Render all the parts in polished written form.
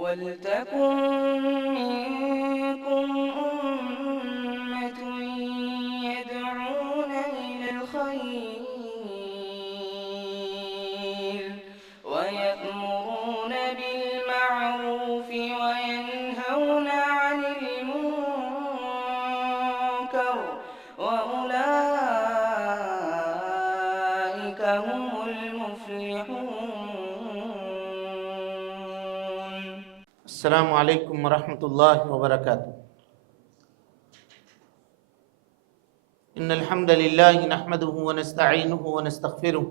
وَلْتَكُن مِّنكُمْ أُمَّةٌ يَدْعُونَ إِلَى الْخَيْرِ وَيَأْمُرُونَ بِالْمَعْرُوفِ وَيَنْهَوْنَ عَنِ الْمُنكَرِ وَأُولَٰئِكَ هُمُ الْمُفْلِحُونَ. السلام علیکم ورحمۃ اللہ وبرکاتہ۔ ان الحمد للہ نحمده ونستعینه ونستغفره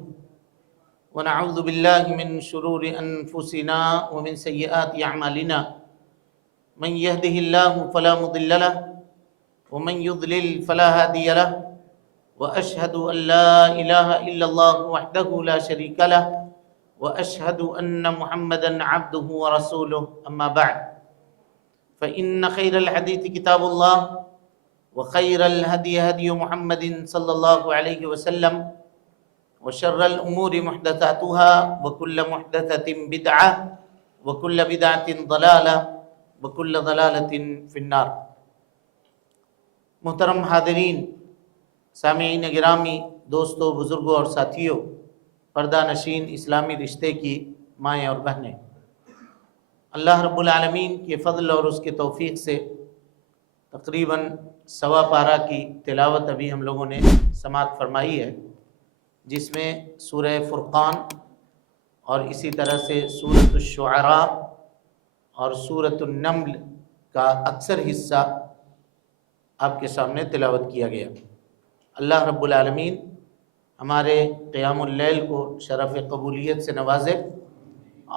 ونعوذ باللہ من شرور انفسنا ومن سیئات اعمالنا من يهده الله فلا مضل له ومن يضلل فلا هادي له واشهد ان لا اله الا الله وحده لا شريك له واشهد ان محمدا عبده ورسوله اما بعد فان خير الحديث كتاب الله وخير الهدي هدي محمد صلى الله عليه وسلم وشر الامور محدثاتها وكل محدثة بدعة وكل بدعة ضلالة وكل ضلالة في النار۔ محترم حاضرین، سامعین گرامی، دوستوں، بزرگوں اور ساتھیوں، پردہ نشین اسلامی رشتے کی مائیں اور بہنیں، اللہ رب العالمین کے فضل اور اس کے توفیق سے تقریباً 1.25 پارہ کی تلاوت ابھی ہم لوگوں نے سماعت فرمائی ہے، جس میں سورہ فرقان اور اسی طرح سے سورۃ الشعراء اور سورۃ النمل کا اکثر حصہ آپ کے سامنے تلاوت کیا گیا۔ اللہ رب العالمین ہمارے قیام اللیل کو شرف قبولیت سے نوازے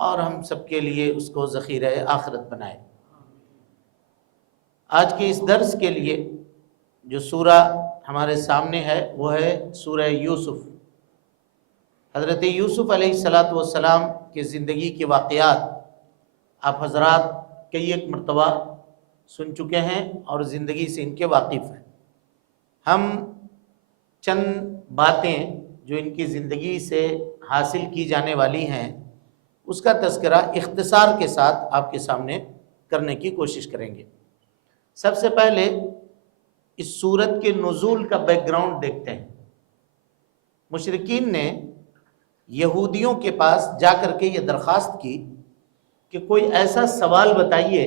اور ہم سب کے لیے اس کو ذخیرہ آخرت بنائے۔ آج کے اس درس کے لیے جو سورہ ہمارے سامنے ہے وہ ہے سورہ یوسف۔ حضرت یوسف علیہ السلام کے زندگی کے واقعات آپ حضرات کئی ایک مرتبہ سن چکے ہیں اور زندگی سے ان کے واقف ہیں۔ ہم چند باتیں جو ان کی زندگی سے حاصل کی جانے والی ہیں اس کا تذکرہ اختصار کے ساتھ آپ کے سامنے کرنے کی کوشش کریں گے۔ سب سے پہلے اس سورت کے نزول کا بیک گراؤنڈ دیکھتے ہیں۔ مشرکین نے یہودیوں کے پاس جا کر کے یہ درخواست کی کہ کوئی ایسا سوال بتائیے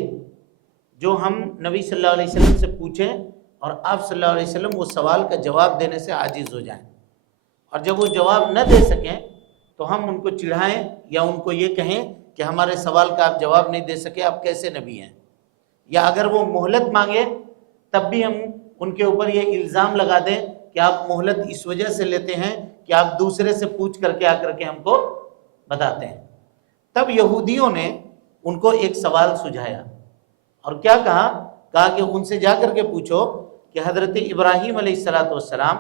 جو ہم نبی صلی اللہ علیہ وسلم سے پوچھیں اور آپ صلی اللہ علیہ وسلم وہ سوال کا جواب دینے سے عاجز ہو جائیں، اور جب وہ جواب نہ دے سکیں تو ہم ان کو چڑھائیں یا ان کو یہ کہیں کہ ہمارے سوال کا آپ جواب نہیں دے سکے، آپ کیسے نبی ہیں، یا اگر وہ مہلت مانگے تب بھی ہم ان کے اوپر یہ الزام لگا دیں کہ آپ مہلت اس وجہ سے لیتے ہیں کہ آپ دوسرے سے پوچھ کر کے آ کر کے ہم کو بتاتے ہیں۔ تب یہودیوں نے ان کو ایک سوال سجھایا اور کیا کہا کہ ان سے جا کر کے پوچھو کہ حضرت ابراہیم علیہ السلام،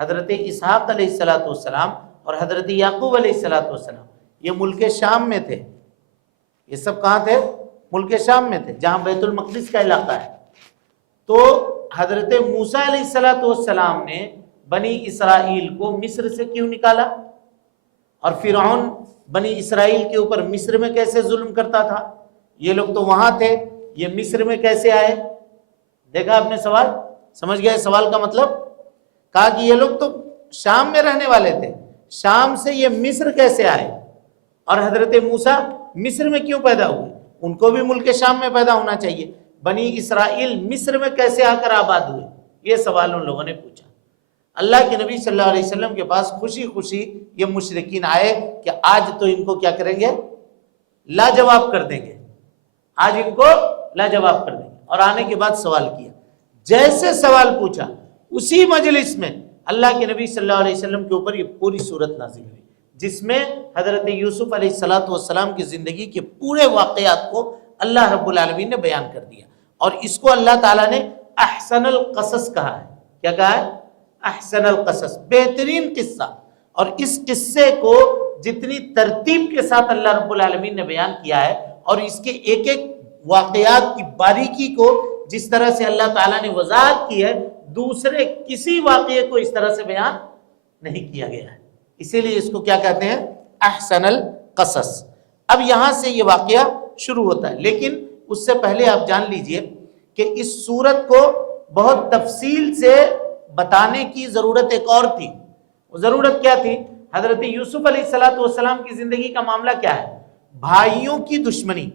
حضرت اسحاق علیہ السلام اور حضرت یعقوب علیہ السلام یہ ملک شام میں تھے۔ یہ سب کہاں تھے؟ ملک شام میں تھے، جہاں بیت المقدس کا علاقہ ہے۔ تو حضرت موسیٰ علیہ السلام نے بنی اسرائیل کو مصر سے کیوں نکالا، اور فرعون بنی اسرائیل کے اوپر مصر میں کیسے ظلم کرتا تھا؟ یہ لوگ تو وہاں تھے، یہ مصر میں کیسے آئے؟ دیکھا آپ نے سوال؟ سمجھ گئے سوال کا مطلب؟ کہا کہ یہ لوگ تو شام میں رہنے والے تھے، شام سے یہ مصر کیسے آئے؟ اور حضرت موسیٰ مصر میں کیوں پیدا ہوئے؟ ان کو بھی ملک شام میں پیدا ہونا چاہیے، بنی اسرائیل مصر میں کیسے آ کر آباد ہوئے؟ یہ سوال ان لوگوں نے پوچھا۔ اللہ کے نبی صلی اللہ علیہ وسلم کے پاس خوشی خوشی یہ مشرکین آئے کہ آج تو ان کو کیا کریں گے؟ لاجواب کر دیں گے، آج ان کو لاجواب کر دیں گے۔ اور آنے کے بعد سوال کیا، جیسے سوال پوچھا اسی مجلس میں اللہ کے نبی صلی اللہ علیہ وسلم کے اوپر یہ پوری سورت نازل ہوئی، جس میں حضرت یوسف علیہ السلام کی زندگی کے پورے واقعات کو اللہ رب العالمین نے بیان کر دیا، اور اس کو اللہ تعالیٰ نے احسن القصص کہا ہے۔ کیا کہا ہے؟ احسن القصص، بہترین قصہ۔ اور اس قصے کو جتنی ترتیب کے ساتھ اللہ رب العالمین نے بیان کیا ہے، اور اس کے ایک ایک واقعات کی باریکی کو جس طرح سے اللہ تعالیٰ نے وضاحت کی ہے، دوسرے کسی واقعے کو اس طرح سے بیان نہیں کیا گیا ہے، اسی لیے اس کو کیا کہتے ہیں؟ احسن القصص۔ اب یہاں سے یہ واقعہ شروع ہوتا ہے. لیکن اس سے پہلے آپ جان لیجئے کہ اس سورت کو بہت تفصیل سے بتانے کی ضرورت ایک اور تھی. وہ ضرورت کیا تھی؟ حضرت یوسف علیہ السلام کی زندگی کا معاملہ کیا ہے؟ بھائیوں کی دشمنی،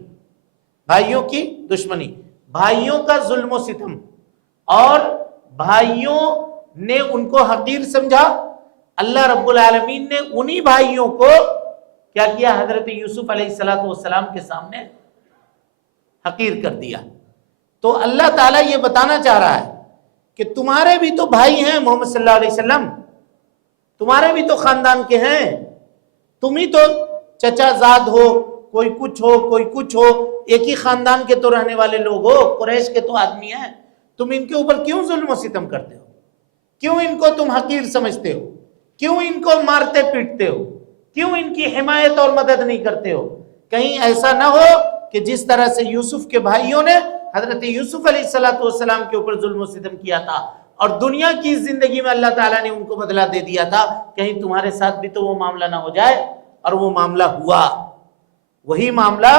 بھائیوں کی دشمنی، بھائیوں کا ظلم و ستم، اور بھائیوں نے ان کو حقیر سمجھا. اللہ رب العالمین نے انہی بھائیوں کو کیا کیا؟ حضرت یوسف علیہ السلام کے سامنے حقیر کر دیا. تو اللہ تعالیٰ یہ بتانا چاہ رہا ہے کہ تمہارے بھی تو بھائی ہیں محمد صلی اللہ علیہ وسلم، تمہارے بھی تو خاندان کے ہیں، تم ہی تو چچا زاد ہو، کوئی کچھ ہو کوئی کچھ ہو، ایک ہی خاندان کے تو رہنے والے لوگ ہو، قریش کے تو آدمی ہیں. تم ان کے اوپر کیوں ظلم و ستم کرتے ہو؟ کیوں ان کو تم حقیر سمجھتے ہو؟ کیوں ان کو مارتے پیٹتے ہو؟ کیوں ان کی حمایت اور مدد نہیں کرتے ہو؟ کہیں ایسا نہ ہو کہ جس طرح سے یوسف کے بھائیوں نے حضرت یوسف علیہ السلام کے اوپر ظلم و ستم کیا تھا اور دنیا کی زندگی میں اللہ تعالیٰ نے ان کو بدلہ دے دیا تھا، کہیں تمہارے ساتھ بھی تو وہ معاملہ نہ ہو جائے. اور وہ معاملہ ہوا، وہی معاملہ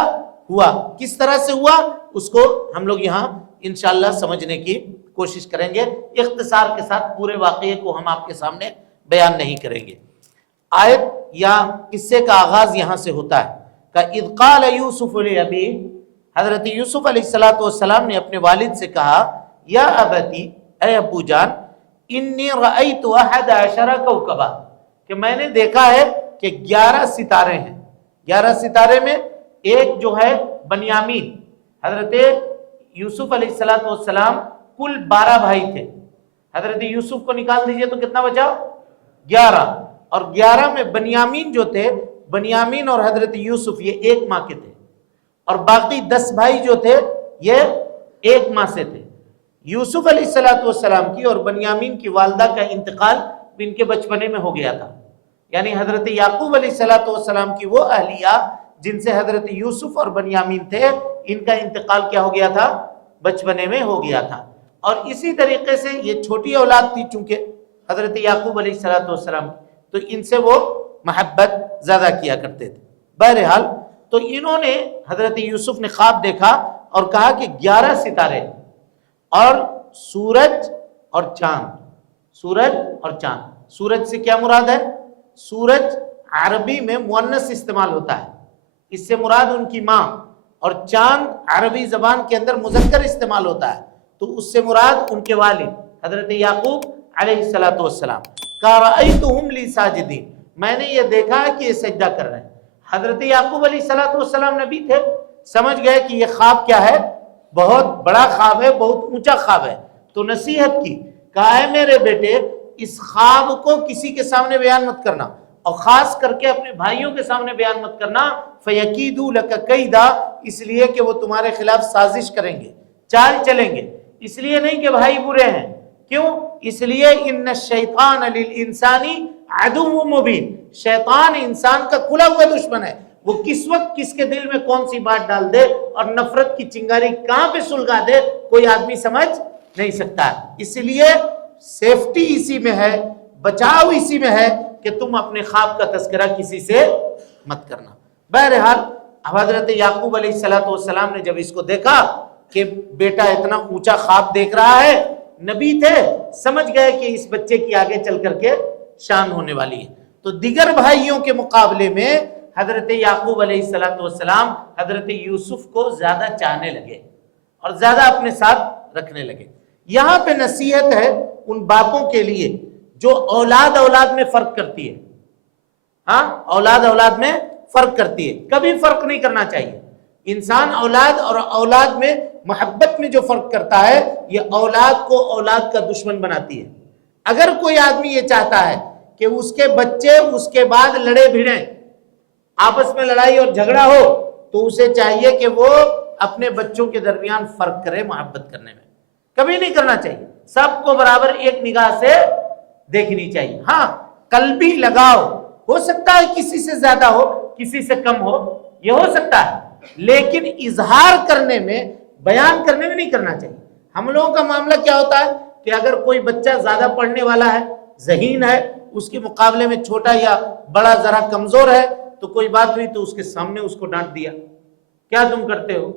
ہوا. کس طرح سے ہوا اس کو ہم لوگ یہاں انشاءاللہ سمجھنے کی کوشش کریں گے. اختصار کے ساتھ پورے واقعے کو ہم آپ کے سامنے بیان نہیں کریں گے. آیت یا قصے کا آغاز یہاں سے ہوتا ہے کہ اذ قال یوسف لابیہ، حضرت یوسف علیہ السلام نے اپنے والد سے کہا یا ابتی، اے ابو جان، انی رأیت 11 کوکبا، کہ میں نے دیکھا ہے کہ 11 ستارے ہیں. 11 ستارے میں ایک جو ہے بنیامین. حضرت یوسف علیہ السلام کل 12 بھائی تھے. حضرت یوسف کو نکال دیجئے تو کتنا بچا؟ 11. اور 11 میں بنیامین جو تھے، بنیامین اور حضرت یوسف یہ ایک ماں کے تھے، اور باقی 10 بھائی جو تھے یہ ایک ماں سے تھے. یوسف علیہ السلام کی اور بنیامین کی والدہ کا انتقال ان کے بچپنے میں ہو گیا تھا. یعنی حضرت یعقوب علیہ السلام کی وہ اہلیہ جن سے حضرت یوسف اور بنیامین تھے، ان کا انتقال کیا ہو گیا تھا؟ بچپنے میں ہو گیا تھا. اور اسی طریقے سے یہ چھوٹی اولاد تھی چونکہ حضرت یعقوب علیہ السلام، تو ان سے وہ محبت زیادہ کیا کرتے تھے. بہرحال تو انہوں نے، حضرت یوسف نے خواب دیکھا اور کہا کہ 11 ستارے اور سورج اور چاند. سورج اور چاند، سورج سے کیا مراد ہے؟ سورج عربی میں مؤنث استعمال ہوتا ہے، اس سے مراد ان کی ماں. اور چاند عربی زبان کے اندر مذکر استعمال ہوتا ہے، تو اس سے مراد ان کے والد حضرت یعقوب علیہ السلام. رأیتہم لی ساجدین، میں نے یہ دیکھا کہ یہ سجدہ کر رہے ہیں. حضرت یعقوب علیہ السلام نبی تھے، سمجھ گئے کہ یہ خواب کیا ہے؟ بہت بڑا خواب ہے، بہت اونچا خواب ہے. تو نصیحت کی، کہا ہے میرے بیٹے اس خواب کو کسی کے سامنے بیان مت کرنا، اور خاص کر کے اپنے بھائیوں کے سامنے بیان مت کرنا. فَيَكِيدُوا لَكَ كَيْدًا، اس لیے کہ وہ تمہارے خلاف سازش کریں گے، چال چلیں گے. اس لیے نہیں کہ بھائی برے ہیں، کیوں؟ اس لیے ان الشیطان للانسان عدو مبین، شیطان انسان کا کھلا ہوا دشمن ہے. وہ کس وقت کس کے دل میں کون سی بات ڈال دے اور نفرت کی چنگاری کہاں پہ سلگا دے کوئی آدمی سمجھ نہیں سکتا. اس لیے سیفٹی اسی میں ہے، بچاؤ اسی میں ہے کہ تم اپنے خواب کا تذکرہ کسی سے مت کرنا. بہرحال حضرت یعقوب علیہ السلام نے جب اس کو دیکھا کہ بیٹا اتنا اونچا خواب دیکھ رہا ہے، نبی تھے، سمجھ گئے کہ اس بچے کی آگے چل کر کے شان ہونے والی ہے. تو دیگر بھائیوں کے مقابلے میں حضرت یعقوب علیہ السلام حضرت یوسف کو زیادہ چاہنے لگے اور زیادہ اپنے ساتھ رکھنے لگے. یہاں پہ نصیحت ہے ان باپوں کے لیے جو اولاد میں فرق کرتی ہے. ہاں، اولاد میں فرق کرتی ہے، کبھی فرق نہیں کرنا چاہیے. انسان اولاد اور اولاد میں محبت میں جو فرق کرتا ہے، یہ اولاد کو اولاد کا دشمن بناتی ہے. اگر کوئی آدمی یہ چاہتا ہے کہ اس کے بچے اس کے بعد لڑے بھیڑیں، آپس میں لڑائی اور جھگڑا ہو، تو اسے چاہیے کہ وہ اپنے بچوں کے درمیان فرق کرے محبت کرنے میں. کبھی نہیں کرنا چاہیے، سب کو برابر ایک نگاہ سے دیکھنی چاہیے. ہاں، قلبی لگاؤ ہو سکتا ہے کسی سے زیادہ ہو کسی سے کم ہو، یہ ہو سکتا ہے، لیکن اظہار کرنے میں، بیان کرنے میں نہیں کرنا چاہیے. ہم لوگوں کا معاملہ کیا ہوتا ہے کہ اگر کوئی بچہ زیادہ پڑھنے والا ہے، ذہین ہے، اس کے مقابلے میں چھوٹا یا بڑا ذرا کمزور ہے، تو کوئی بات ہوئی تو اس کے سامنے اس کو ڈانٹ دیا. کیا تم کرتے ہو؟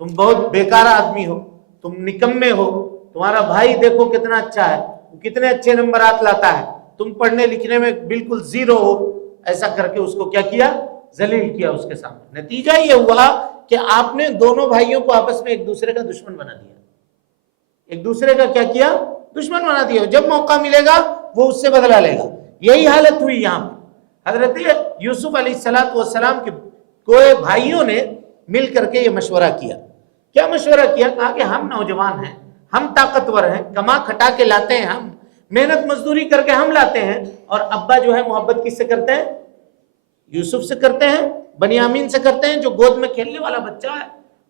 تم بہت بیکار آدمی ہو، تم نکمے ہو، تمہارا بھائی دیکھو کتنا اچھا ہے، کتنے اچھے نمبرات لاتا ہے، تم پڑھنے لکھنے میں بالکل زیرو ہو. ایسا کر کے اس کو کیا کیا؟ ذلیل کیا اس کے سامنے. نتیجہ یہ ہوا کہ آپ نے دونوں بھائیوں کو آپس میں ایک دوسرے کا دشمن بنا دیا. ایک دوسرے کا کیا کیا؟ دشمن بنا دیا. جب موقع ملے گا وہ اس سے بدلہ لے گا. یہی حالت ہوئی یہاں پر. حضرت یوسف علیہ السلام کے کوئی بھائیوں نے مل کر کے یہ مشورہ کیا. کیا مشورہ کیا؟ کہا کہ ہم نوجوان ہیں، ہم طاقتور ہیں، کما کھٹا کے لاتے ہیں، ہم محنت مزدوری کر کے ہم لاتے ہیں، اور ابا جو ہے محبت کس سے کرتے ہیں؟ یوسف سے کرتے ہیں، بنیامین سے کرتے ہیں، جو گود میں کھیلنے والا بچہ ہے،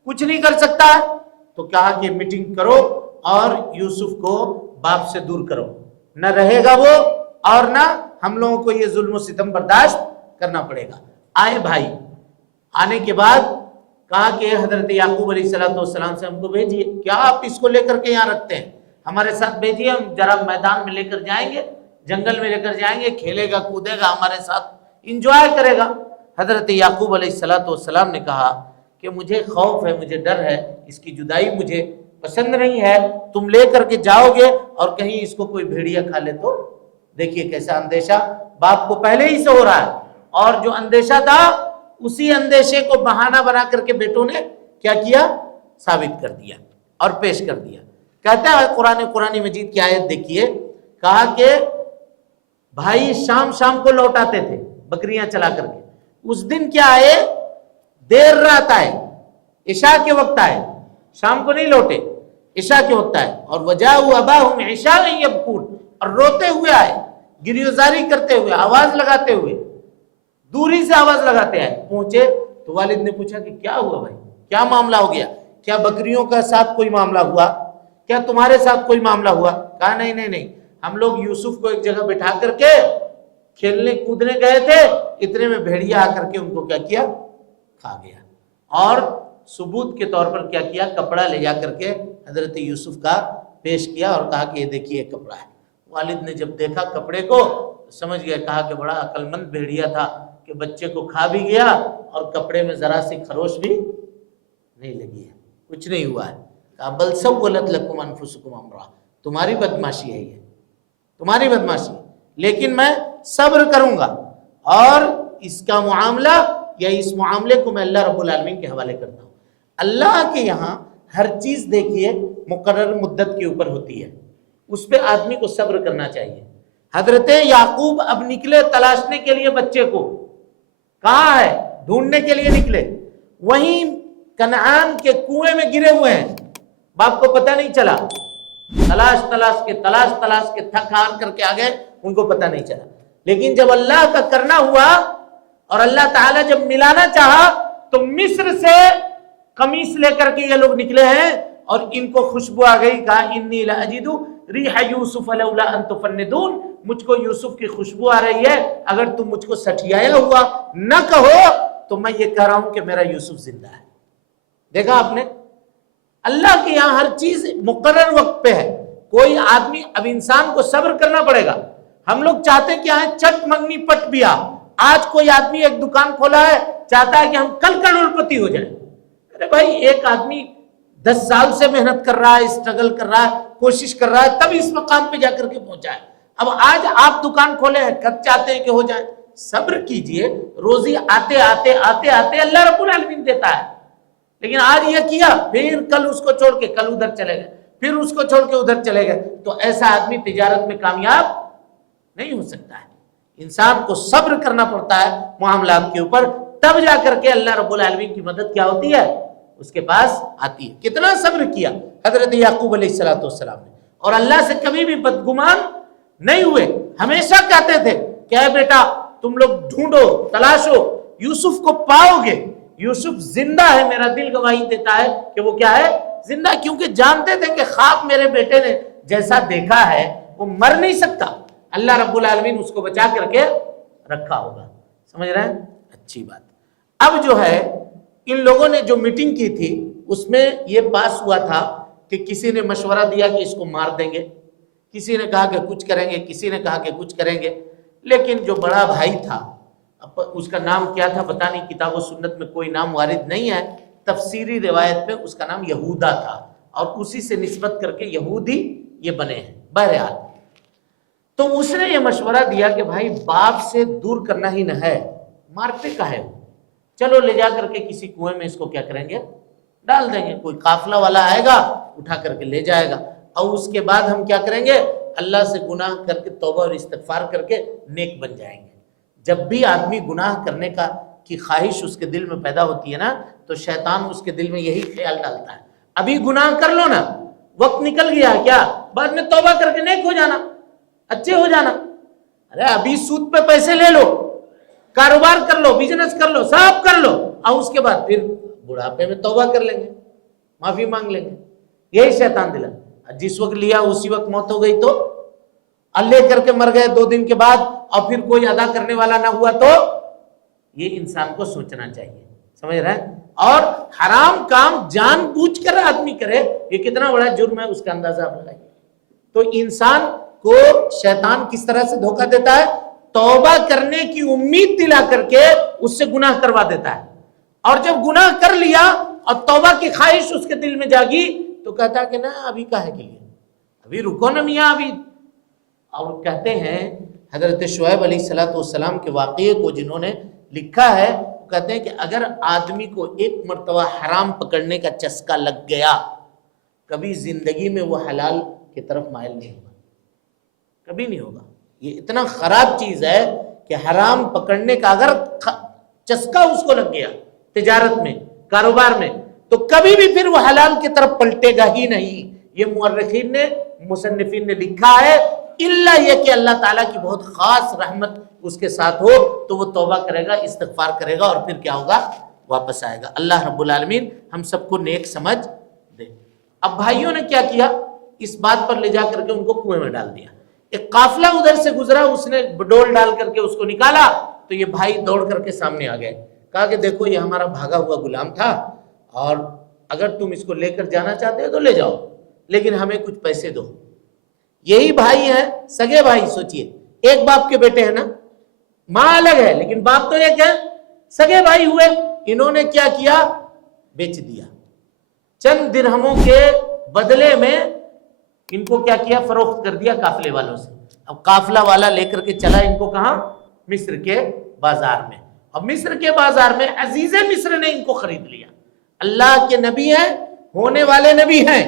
کچھ نہیں کر سکتا ہے. تو کہا کہ میٹنگ کرو اور یوسف کو باپ سے دور کرو، نہ رہے گا وہ اور نہ ہم لوگوں کو یہ ظلم و ستم برداشت کرنا پڑے گا. آئے بھائی. آنے کے بعد کہا کہ حضرت یعقوب علیہ السلام سے ہم کو بھیجیے. کیا آپ اس کو لے کر کے یہاں رکھتے ہیں؟ ہمارے ساتھ بھیجیے، ہم ذرا میدان میں لے کر جائیں گے، جنگل میں لے کر جائیں گے، کھیلے گا کودے گا، ہمارے ساتھ انجوائے کرے گا. حضرت یعقوب علیہ السلام نے کہا کہ مجھے خوف ہے، مجھے ڈر ہے، اس کی جدائی مجھے پسند نہیں ہے. تم لے کر کے جاؤ گے اور کہیں اس کو کوئی بھیڑیا کھا لے تو؟ دیکھیے کیسا اندیشہ باپ کو پہلے ہی سے ہو رہا ہے، اور جو اندیشہ تھا اسی اندیشے کو بہانہ بنا کر کے بیٹوں نے کیا کیا؟ ثابت کر دیا اور پیش کر دیا. کہتا ہے قرآن مجید کی آیت دیکھیے. کہا کہ بھائی شام کو لوٹ آتے تھے بکریاں چلا کر کے. اس دن کیا آئے؟ دیر رات آئے، عشاء کے وقت آئے، شام کو نہیں لوٹے، عشاء کے وقت آئے. اور وجاءوا اباہم عشاء یبکون، اور روتے ہوئے آئے، گریزاری کرتے ہوئے، آواز لگاتے ہوئے، دوری سے آواز لگاتے آئے. پہنچے تو والد نے پوچھا کہ کیا ہوا بھائی، کیا معاملہ ہو گیا؟ کیا بکریوں کا ساتھ کوئی معاملہ ہوا؟ کیا تمہارے ساتھ کوئی معاملہ ہوا؟ کہا نہیں، ہم لوگ یوسف کو ایک جگہ بٹھا کر کے کھیلنے کودنے گئے تھے، اتنے میں بھیڑیا آ کر کے ان کو کیا کیا؟ کھا گیا. اور ثبوت کے طور پر کیا کیا؟ کپڑا لے جا کر کے حضرت یوسف کا پیش کیا اور کہا کہ یہ دیکھیے کپڑا ہے. والد نے جب دیکھا کپڑے کو سمجھ گیا. کہا کہ بڑا عقل مند بھیڑیا تھا کہ بچے کو کھا بھی گیا اور کپڑے میں ذرا سی خروش بھی نہیں لگی ہے، کچھ نہیں ہوا ہے. کہا بل سولت لکم انفسکم امرا، تمہاری بدماشی ہے، یہ تمہاری بدماشی، لیکن میں صبر کروں گا اور اس کا معاملہ یا اس معاملے کو میں اللہ رب العالمین کے حوالے کرتا ہوں. اللہ کے یہاں ہر چیز دیکھیے مقرر مدت کے اوپر ہوتی ہے، اس پہ آدمی کو صبر کرنا چاہیے. حضرت یعقوب اب نکلے تلاشنے کے لیے بچے کو. کہاں ہے؟ ڈھونڈنے کے لیے نکلے. وہیں کنعان کے کنویں میں گرے ہوئے ہیں، باپ کو پتہ نہیں چلا. تلاش کے تھک ہار کر کے آ گئے، ان کو پتہ نہیں چلا. لیکن جب اللہ کا کرنا ہوا اور اللہ تعالیٰ جب ملانا چاہا تو مصر سے قمیص لے کر کے یہ لوگ نکلے ہیں اور ان کو خوشبو آ گئی. کہا انی لاجد ریح یوسف لولا ان تفندون، مجھ کو یوسف کی خوشبو آ رہی ہے، اگر تم مجھ کو سٹھیایا ہوا نہ کہو تو میں یہ کہہ رہا ہوں کہ میرا یوسف زندہ ہے. دیکھا آپ نے، اللہ کے یہاں ہر چیز مقرر وقت پہ ہے. کوئی آدمی، اب انسان کو صبر کرنا پڑے گا. ہم لوگ چاہتے کیا ہے؟ چٹ منگنی پٹ بیا. آج کوئی آدمی ایک دکان کھولا ہے، چاہتا ہے کہ ہم کل کروڑپتی ہو جائیں. ارے بھائی، ایک آدمی 10 سال سے محنت کر رہا ہے، اسٹرگل کر رہا ہے، کوشش کر رہا ہے، تب اس مقام پہ جا کر کے پہنچا ہے. اب آج آپ دکان کھولے ہیں، کب چاہتے ہیں کہ ہو جائے؟ صبر کیجئے، روزی آتے آتے اللہ رب العالمین دیتا ہے. لیکن آج یہ کیا، پھر کل اس کو چھوڑ کے کل ادھر چلے گئے، پھر اس کو چھوڑ کے ادھر چلے گئے. تو ایسا آدمی تجارت میں کامیاب نہیں ہو سکتا ہے. انسان کو صبر کرنا پڑتا ہے معاملات کے اوپر، تب جا کر کے اللہ رب العالمین کی مدد کیا ہوتی ہے؟ اس کے پاس آتی ہے. کتنا صبر کیا حضرت یعقوب علیہ السلام نے، اور اللہ سے کبھی بھی بدگمان نہیں ہوئے. ہمیشہ کہتے تھے کہ اے بیٹا تم لوگ ڈھونڈو، تلاشو، یوسف کو پاؤ گے. یوسف زندہ ہے، میرا دل گواہی دیتا ہے کہ وہ کیا ہے؟ زندہ. کیونکہ جانتے تھے کہ خواب میرے بیٹے نے جیسا دیکھا ہے وہ مر نہیں سکتا. اللہ رب العالمین اس کو بچا کر کے رکھا ہوگا. سمجھ رہے ہیں؟ اچھی بات. اب جو ہے ان لوگوں نے جو میٹنگ کی تھی اس میں یہ پاس ہوا تھا کہ کسی نے مشورہ دیا کہ اس کو مار دیں گے، کسی نے کہا کہ کچھ کریں گے، کسی نے کہا کہ کچھ کریں گے. لیکن جو بڑا بھائی تھا اب اس کا نام کیا تھا پتہ نہیں، کتاب و سنت میں کوئی نام وارد نہیں ہے، تفسیری روایت میں اس کا نام یہودا تھا، اور اسی سے نسبت کر کے یہودی یہ بنے ہیں۔ بہرحال تو اس نے یہ مشورہ دیا کہ بھائی باپ سے دور کرنا ہی نہ ہے، مارتے کا ہے، چلو لے جا کر کے کسی کنویں میں اس کو کیا کریں گے، ڈال دیں گے، کوئی قافلہ والا آئے گا اٹھا کر کے لے جائے گا، اور اس کے بعد ہم کیا کریں گے، اللہ سے گناہ کر کے توبہ اور استغفار کر کے نیک بن جائیں گے۔ جب بھی آدمی گناہ کرنے کی خواہش اس کے دل میں پیدا ہوتی ہے نا، تو شیطان اس کے دل میں یہی خیال ڈالتا ہے، ابھی گناہ کر لو نا، وقت نکل گیا کیا، بعد میں توبہ کر کے نیک ہو جانا، اچھے ہو جانا، ارے ابھی سود پہ پیسے لے لو، کاروبار کر لو، بزنس کر لو، سب کر لو، اور اس کے بعد پھر بڑھاپے میں توبہ کر لیں گے، معافی مانگ لیں گے، یہی شیطان دلا۔ جس وقت لیا اسی وقت موت ہو گئی تو، اللہ کر کے مر گئے 2 دن کے بعد اور پھر کوئی ادا کرنے والا نہ ہوا تو، یہ انسان کو سوچنا چاہیے، سمجھ رہے ہیں؟ اور حرام کام جان بوجھ کر آدمی کرے، یہ کتنا بڑا جرم ہے، اس کا اندازہ آپ لگائیے۔ تو انسان کو شیطان کس طرح سے دھوکہ دیتا ہے، توبہ کرنے کی امید دلا کر کے اس سے گناہ کروا دیتا ہے، اور جب گناہ کر لیا اور توبہ کی خواہش اس کے دل میں جاگی تو کہتا ہے کہ نا ابھی کاہے کے لیے، ابھی رکو نا میاں ابھی۔ اور کہتے ہیں حضرت شعیب علیہ السلام کے واقعے کو جنہوں نے لکھا ہے، کہتے ہیں کہ اگر آدمی کو ایک مرتبہ حرام پکڑنے کا چسکا لگ گیا، کبھی زندگی میں وہ حلال کی طرف مائل نہیں ہوگا، کبھی نہیں ہوگا۔ یہ اتنا خراب چیز ہے کہ حرام پکڑنے کا اگر چسکا اس کو لگ گیا تجارت میں، کاروبار میں، تو کبھی بھی پھر وہ حلال کی طرف پلٹے گا ہی نہیں۔ یہ مورخین نے، مصنفین نے لکھا ہے، الا یہ کہ اللہ تعالیٰ کی بہت خاص رحمت اس کے ساتھ ہو تو وہ توبہ کرے گا، استغفار کرے گا، اور پھر کیا ہوگا، واپس آئے گا۔ اللہ رب العالمین ہم سب کو نیک سمجھ دے۔ اب بھائیوں نے کیا کیا، اس بات پر لے جا کر کے ان کو کنویں میں ڈال دیا۔ ایک قافلہ ادھر سے گزرا، اس نے ڈول ڈال کر کے اس کو نکالا، تو یہ بھائی دوڑ کر کے سامنے آ گئے، کہا کہ دیکھو یہ ہمارا بھاگا ہوا غلام تھا، اور اگر تم اس کو لے کر جانا چاہتے ہو تو لے جاؤ، لیکن ہمیں کچھ پیسے دو۔ یہی بھائی ہیں، سگے بھائی، سوچئے ایک باپ کے بیٹے ہیں نا، ماں الگ ہے لیکن باپ تو ایک ہے، سگے بھائی ہوئے۔ انہوں نے کیا کیا، بیچ دیا، چند درہموں کے بدلے میں ان کو کیا کیا، فروخت کر دیا قافلے والوں سے۔ اب قافلہ والا لے کر کے چلا ان کو کہاں، مصر کے بازار میں، اور مصر کے بازار میں عزیز مصر نے ان کو خرید لیا۔ اللہ کے نبی ہیں، ہونے والے نبی ہیں،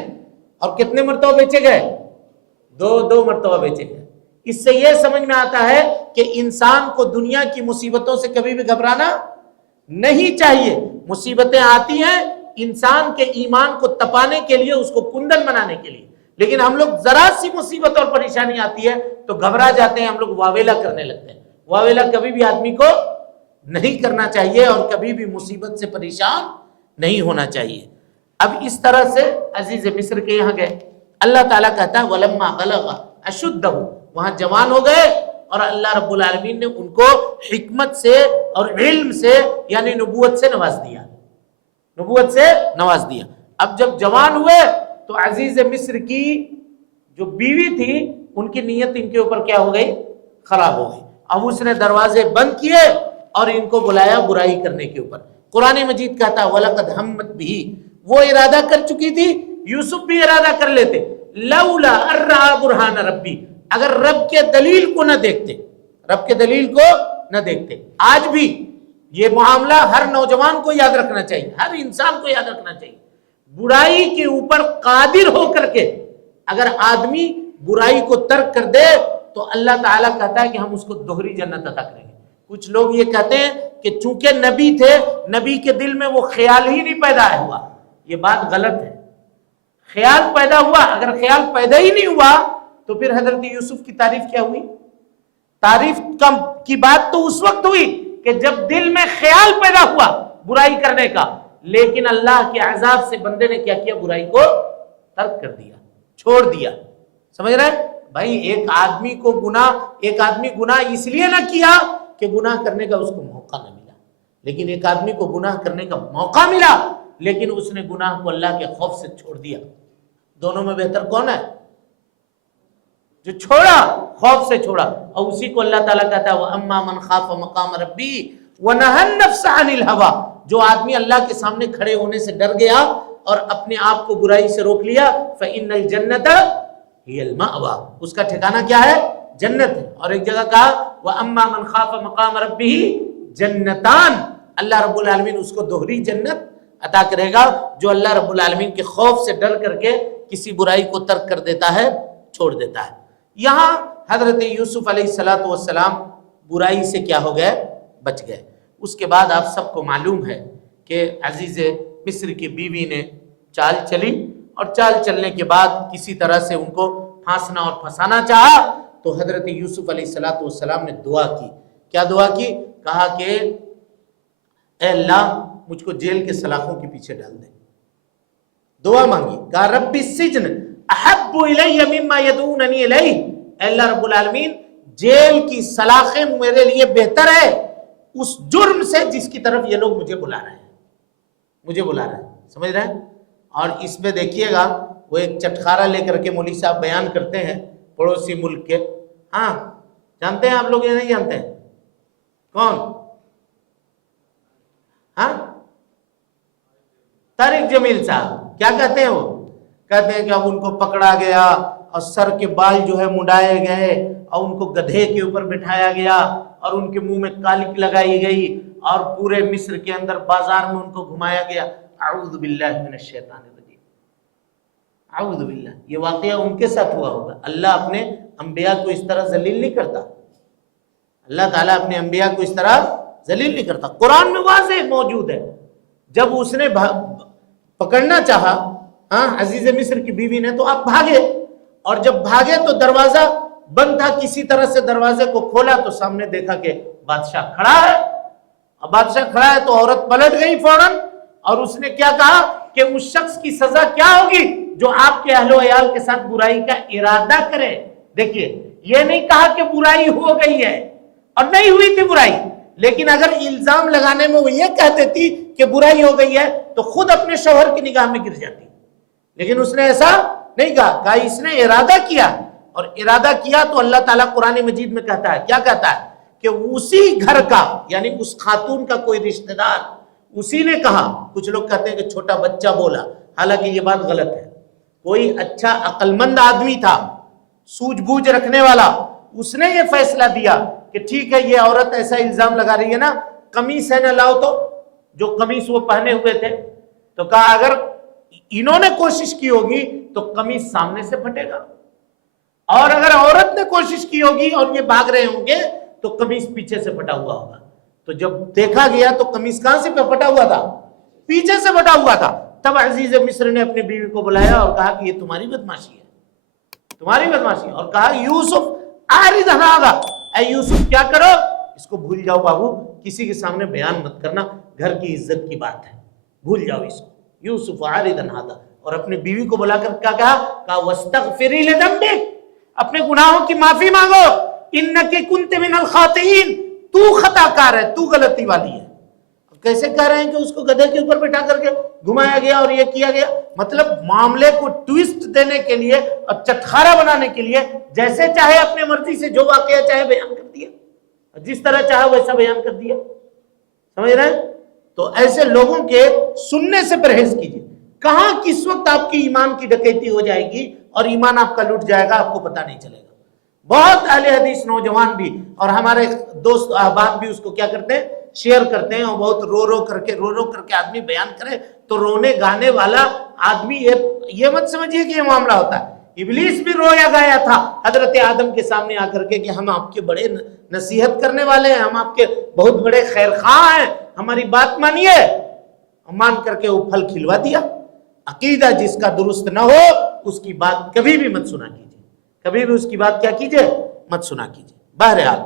اور کتنے مرتبہ بیچے گئے، دو مرتبہ بیچے گئے۔ اس سے یہ سمجھ میں آتا ہے کہ انسان کو دنیا کی مصیبتوں سے کبھی بھی گھبرانا نہیں چاہیے۔ مصیبتیں آتی ہیں انسان کے ایمان کو تپانے کے لیے، اس کو کندن بنانے کے لیے، لیکن ہم لوگ ذرا سی مصیبت اور پریشانی آتی ہے تو گھبرا جاتے ہیں، ہم لوگ واویلا کرنے لگتے ہیں۔ واویلا کبھی بھی آدمی کو نہیں کرنا چاہیے، اور کبھی بھی مصیبت سے پریشان نہیں ہونا چاہیے۔ اب اس طرح سے عزیز مصر کے یہاں گئے، اللہ تعالیٰ کہتا ہے وَلَمَّا بَلَغَ أَشُدَّهُ، وہاں جوان ہو گئے، اور اللہ رب العالمین نے ان کو حکمت سے اور علم سے، یعنی نبوت سے نواز دیا، نبوت سے نواز دیا۔ اب جب جوان ہوئے تو عزیز مصر کی جو بیوی تھی، ان کی نیت ان کے اوپر کیا ہو گئی، خراب ہو گئی۔ اب اس نے دروازے بند کیے اور ان کو بلایا برائی کرنے کے اوپر۔ قرآن مجید کہتا ہے وَلَقَدْ هَمَّتْ بِهِ، وہ ارادہ کر چکی تھی، یوسف بھی ارادہ کر لیتے، لولا ارّا برہان ربی، اگر رب کے دلیل کو نہ دیکھتے، رب کے دلیل کو نہ دیکھتے۔ آج بھی یہ معاملہ ہر نوجوان کو یاد رکھنا چاہیے، ہر انسان کو یاد رکھنا چاہیے۔ برائی کے اوپر قادر ہو کر کے اگر آدمی برائی کو ترک کر دے تو اللہ تعالیٰ کہتا ہے کہ ہم اس کو دوہری جنت عطا کریں گے۔ کچھ لوگ یہ کہتے ہیں کہ چونکہ نبی تھے، نبی کے دل میں وہ خیال ہی نہیں پیدا ہوا، یہ بات غلط ہے۔ خیال پیدا ہوا، اگر خیال پیدا ہی نہیں ہوا تو پھر حضرت یوسف کی تعریف کیا ہوئی؟ تعریف کی بات تو اس وقت ہوئی کہ جب دل میں خیال پیدا ہوا برائی کرنے کا، لیکن اللہ کے عذاب سے بندے نے کیا کیا، برائی کو ترک کر دیا، چھوڑ دیا۔ سمجھ رہے بھائی، ایک آدمی گناہ اس لیے نہ کیا کہ گناہ کرنے کا اس کو موقع نہ ملا، لیکن ایک آدمی کو گناہ کرنے کا موقع ملا لیکن اس نے گناہ کو اللہ کے خوف سے چھوڑ دیا۔ دونوں میں بہتر کون ہے؟ جو چھوڑا خوف سے چھوڑا، اور اسی کو اللہ تعالیٰ کہتا ہے وَأَمَّا مَنْ خَافَ مَقَامَ رَبِّهِ وَنَهَى النَّفْسَ عَنِ الْهَوَىٰ، جو آدمی اللہ کے سامنے کھڑے ہونے سے ڈر گیا اور اپنے آپ کو برائی سے روک لیا، فَإِنَّ الْجَنَّةَ هِيَ الْمَأْوَىٰ، اس کا ٹھکانہ کیا ہے؟ جنت ہے۔ اور ایک جگہ کہا وَأَمَّا مَنْ خَافَ مَقَامَ رَبِّهِ جَنَّتَانِ، اللہ رب العالمین اس کو دوہری جنت عطا کرے گا، جو اللہ رب العالمین کے خوف سے ڈر کر کے کسی برائی کو ترک کر دیتا ہے، چھوڑ دیتا ہے۔ یہاں حضرت یوسف علیہ السلام برائی سے کیا ہو گئے؟ بچ گئے۔ اس کے بعد آپ سب کو معلوم ہے کہ عزیز مصر کی بیوی نے چال چلی، اور چال چلنے کے بعد کسی طرح سے ان کو پھانسنا اور پھنسانا چاہا، تو حضرت یوسف علیہ السلام نے دعا کی۔ کیا دعا کی؟ کہا کہ اے اللہ مجھ کو جیل کے سلاخوں کے پیچھے ڈال دے۔ دعا مانگی، کہا رب السجن احب الی مما یدعوننی الیہ، اے اللہ رب العالمین جیل کی سلاخیں میرے لیے بہتر ہے اس جرم سے جس کی طرف یہ لوگ مجھے بلا رہے ہیں، سمجھ رہے ہیں؟ اور اس میں دیکھیے گا وہ ایک چٹخارا لے کر کے مولوی صاحب بیان کرتے ہیں پڑوسی ملک کے، ہاں جانتے ہیں آپ لوگ یا نہیں جانتے ہیں؟ کون؟ ہاں طارق جمیل صاحب۔ کیا کہتے ہیں؟ وہ کہتے ہیں کہ اب ان کو پکڑا گیا اور سر کے بال جو ہے مڈائے گئے اور ان کو گدھے کے اوپر بٹھایا گیا اور ان کے منہ میں کالک لگائی گئی اور پورے مصر کے اندر بازار میں ان کو گھمایا گیا۔ اعوذ باللہ من الشیطان الرجیم، اعوذ باللہ۔ یہ واقعہ ان کے ساتھ ہوا ہوگا۔ اللہ اپنے انبیاء کو اس طرح ذلیل نہیں کرتا، اللہ تعالیٰ اپنے انبیاء کو اس طرح ذلیل نہیں کرتا۔ قرآن میں واضح موجود ہے، جب اس نے پکڑنا چاہا عزیز مصر کی بیوی نے تو آپ بھاگے، اور جب بھاگے تو دروازہ بند تھا، کسی طرح سے دروازے کو کھولا تو سامنے دیکھا کہ بادشاہ کھڑا ہے، اور بادشاہ کھڑا ہے تو عورت پلٹ گئی فوراً، اور اس نے کیا کہا کہ اس شخص کی سزا کیا ہوگی جو آپ کے اہل و عیال کے ساتھ برائی کا ارادہ کرے۔ دیکھیے یہ نہیں کہا کہ برائی ہو گئی ہے، اور نہیں ہوئی تھی برائی، لیکن اگر الزام لگانے میں وہ یہ کہتے تھی کہ برائی ہو گئی ہے تو خود اپنے شوہر کی نگاہ میں گر جاتی، لیکن اس نے ایسا نہیں کہا اس نے ارادہ کیا، اور ارادہ کیا تو اللہ تعالیٰ قرآن مجید میں کہتا ہے، کیا کہتا ہے کہ اسی گھر کا یعنی اس خاتون کا کوئی رشتہ دار اسی نے کہا، کچھ لوگ کہتے ہیں کہ چھوٹا بچہ بولا، حالانکہ یہ بات غلط ہے، کوئی اچھا عقل مند آدمی تھا، سوجھ بوجھ رکھنے والا، اس نے یہ فیصلہ دیا کہ ٹھیک ہے یہ عورت ایسا الزام لگا رہی ہے نا، قمیص ہے نہ لاؤ، تو جو قمیص وہ پہنے ہوئے تھے تو کہا اگر انہوں نے کوشش کی ہوگی تو قمیص سامنے سے پھٹے گا، اور اگر عورت نے کوشش کی ہوگی اور یہ بھاگ رہے ہوں گے تو قمیص پیچھے سے پھٹا ہوا ہوگا۔ تو جب دیکھا گیا تو قمیص کہاں سے پھٹا ہوا تھا؟ پیچھے سے پھٹا ہوا تھا۔ تب عزیز مصر نے اپنی بیوی کو بلایا اور کہا کہ یہ تمہاری بدماشی ہے، اور کہا یوسف اعرض عن ھذا، اے یوسف کیا کرو اس کو بھول جاؤ بابو، کسی کے سامنے بیان مت کرنا، گھر کی عزت کی بات ہے، بھول جاؤ اس کو۔ یوسف اعرض عن ھذا، اور اپنی بیوی کو بلا کر کیا کہا واستغفری لذنبک، اپنے گناہوں کی معافی مانگو، انک کنت من الخاطئین، تو خطا کار ہے، تو غلطی والی ہے۔ کیسے کہہ رہے ہیں کہ اس کو گدھے کے اوپر بٹھا کر کے گھمایا گیا اور یہ کیا گیا؟ مطلب معاملے کو ٹویسٹ دینے کے لیے اور چٹخارا بنانے کے لیے جیسے چاہے اپنے مرضی سے جو واقعہ چاہے بیان کر دیا، جس طرح چاہے ویسا بیان کر دیا، سمجھ رہے ہیں؟ تو ایسے لوگوں کے سننے سے پرہیز کیجیے۔ کہاں کس وقت آپ کی ایمان کی ڈکیتی ہو جائے گی اور ایمان آپ کا لٹ جائے گا آپ کو پتہ نہیں چلے گا۔ بہت اہل حدیث نوجوان بھی اور ہمارے دوست احباب بھی اس کو کیا کرتے ہیں، شیئر کرتے ہیں، اور بہت رو رو کر کے آدمی بیان کرے تو رونے گانے والا آدمی یہ مت سمجھیے کہ یہ معاملہ ہوتا ہے۔ ابلیس بھی رویا گایا تھا حضرت آدم کے سامنے آ کر کے کہ ہم آپ کے بڑے نصیحت کرنے والے ہیں، ہم آپ کے بہت بڑے خیر خواہ ہیں، ہماری بات مانیے، مان کر کے وہ پھل کھلوا دیا۔ عقیدہ جس کا درست نہ ہو اس کی بات کبھی بھی مت سنا کیجیے، کبھی بھی اس کی بات کیا کیجیے، مت سنا کیجیے۔ بہرحال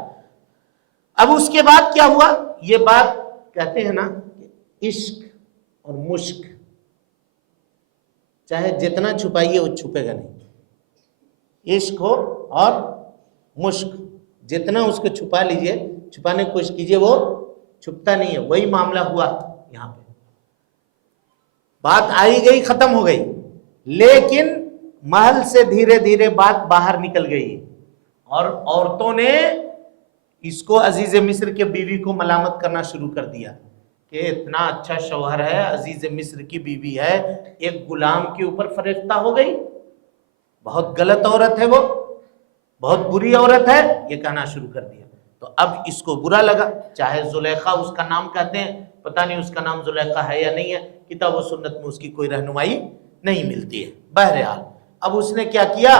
اب اس کے بعد کیا ہوا؟ یہ بات کہتے ہیں نا کہ عشق اور مشق چاہے جتنا چھپائیے وہ چھپے گا نہیں۔ عشق ہو اور مشق جتنا اس کو چھپا لیجئے، چھپانے کی کوشش کیجئے، وہ چھپتا نہیں ہے۔ وہی معاملہ ہوا یہاں پہ، بات آئی گئی ختم ہو گئی، لیکن محل سے دھیرے دھیرے بات باہر نکل گئی اور عورتوں نے اس کو عزیز مصر کے بیوی کو ملامت کرنا شروع کر دیا کہ اتنا اچھا شوہر ہے، عزیز مصر کی بیوی ہے، ایک غلام کے اوپر فریفتہ ہو گئی، بہت غلط عورت ہے، وہ بہت بری عورت ہے، یہ کہنا شروع کر دیا۔ تو اب اس کو برا لگا، چاہے زلیخا اس کا نام کہتے ہیں، پتہ نہیں اس کا نام زلیخا ہے یا نہیں ہے، کتاب و سنت میں اس کی کوئی رہنمائی نہیں ملتی ہے۔ بہرحال اب اس نے کیا کیا،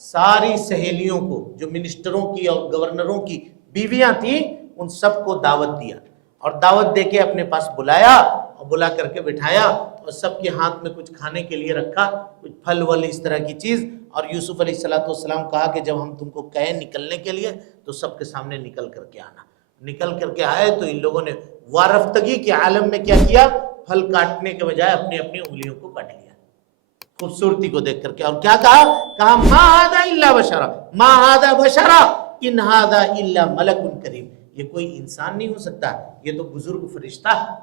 ساری سہیلیوں کو جو منسٹروں کی اور گورنروں کی بیویاں تھیں ان سب کو دعوت دیا، اور دعوت دے کے اپنے پاس بلایا اور بلا کر کے بٹھایا، اور سب کے ہاتھ میں کچھ کھانے کے لیے رکھا، کچھ پھل ول اس طرح کی چیز، اور یوسف علیہ السلام کہا کہ جب ہم تم کو کہیں نکلنے کے لیے تو سب کے سامنے نکل کر کے آنا۔ نکل کر کے آئے تو ان لوگوں نے وارفتگی کے عالم میں کیا کیا، پھل کاٹنے کے بجائے اپنی اپنی انگلیوں کو کاٹ لیا خوبصورتی کو دیکھ کر کے، اور کیا کہا ما ھذا الا بشرا، ما ھذا بشرا ان ھذا الا ملک کریم، یہ کوئی انسان نہیں ہو سکتا، یہ تو بزرگ فرشتہ ہے،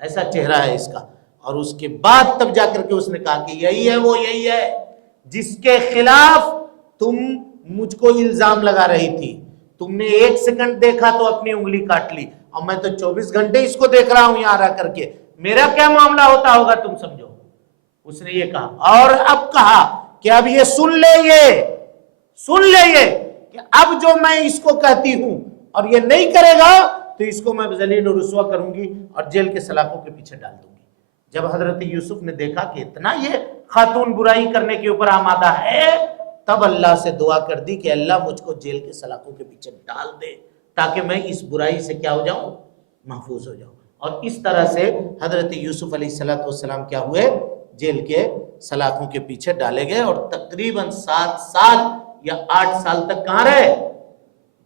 ایسا چہرہ ہے اس کا۔ اور اس کے بعد تب جا کر کے اس نے کہا کہ یہی ہے وہ، یہی ہے جس کے خلاف تم مجھ کو الزام لگا رہی تھی، تم نے 1 سیکنڈ دیکھا تو اپنی انگلی کاٹ لی، اور میں تو 24 گھنٹے اس کو دیکھ رہا ہوں یہاں رہ کر کے، میرا کیا معاملہ ہوتا ہوگا تم سمجھو۔ اس نے یہ کہا، اور اب کہا کہ اب یہ سن لے یہ کہ اب جو میں اس کو کہتی ہوں اور یہ نہیں کرے گا تو اس کو میں ذلیل و رسوا کروں گی اور جیل کے سلاخوں کے پیچھے ڈال دوں گی۔ جب حضرت یوسف نے دیکھا کہ اتنا یہ خاتون برائی کرنے کے اوپر آمادہ ہے، تب اللہ سے دعا کر دی کہ اللہ مجھ کو جیل کے سلاخوں کے پیچھے ڈال دے تاکہ میں اس برائی سے کیا ہو جاؤں، محفوظ ہو جاؤں۔ اور اس طرح سے حضرت یوسف علیہ السلام کیا ہوئے، جیل کے سلاخوں کے پیچھے ڈالے گئے، اور تقریباً 7 سال یا 8 سال تک کہاں رہے،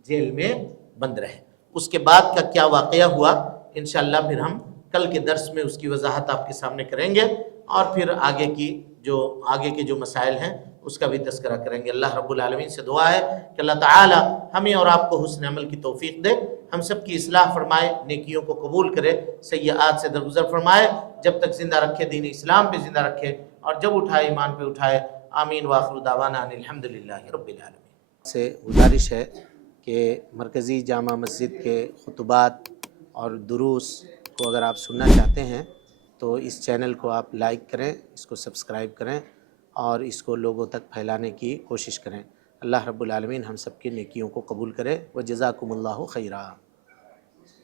جیل میں بند رہے۔ اس کے بعد کا کیا واقعہ ہوا انشاءاللہ پھر ہم کل کے درس میں اس کی وضاحت آپ کے سامنے کریں گے، اور پھر آگے کے جو مسائل ہیں اس کا بھی تذکرہ کریں گے۔ اللہ رب العالمین سے دعا ہے کہ اللہ تعالی ہمیں اور آپ کو حسن عمل کی توفیق دے، ہم سب کی اصلاح فرمائے، نیکیوں کو قبول کرے، سیئات سے درگزر فرمائے، جب تک زندہ رکھے دین اسلام پہ زندہ رکھے، اور جب اٹھائے ایمان پہ اٹھائے۔ آمین وآخر دعوانا ان الحمدللہ رب العالمین۔ سے گزارش ہے کہ مرکزی جامع مسجد کے خطبات اور دروس کو اگر آپ سننا چاہتے ہیں تو اس چینل کو آپ لائک کریں، اس کو سبسکرائب کریں، اور اس کو لوگوں تک پھیلانے کی کوشش کریں۔ اللہ رب العالمین ہم سب کی نیکیوں کو قبول کرے، وجزاکم اللہ خیرا۔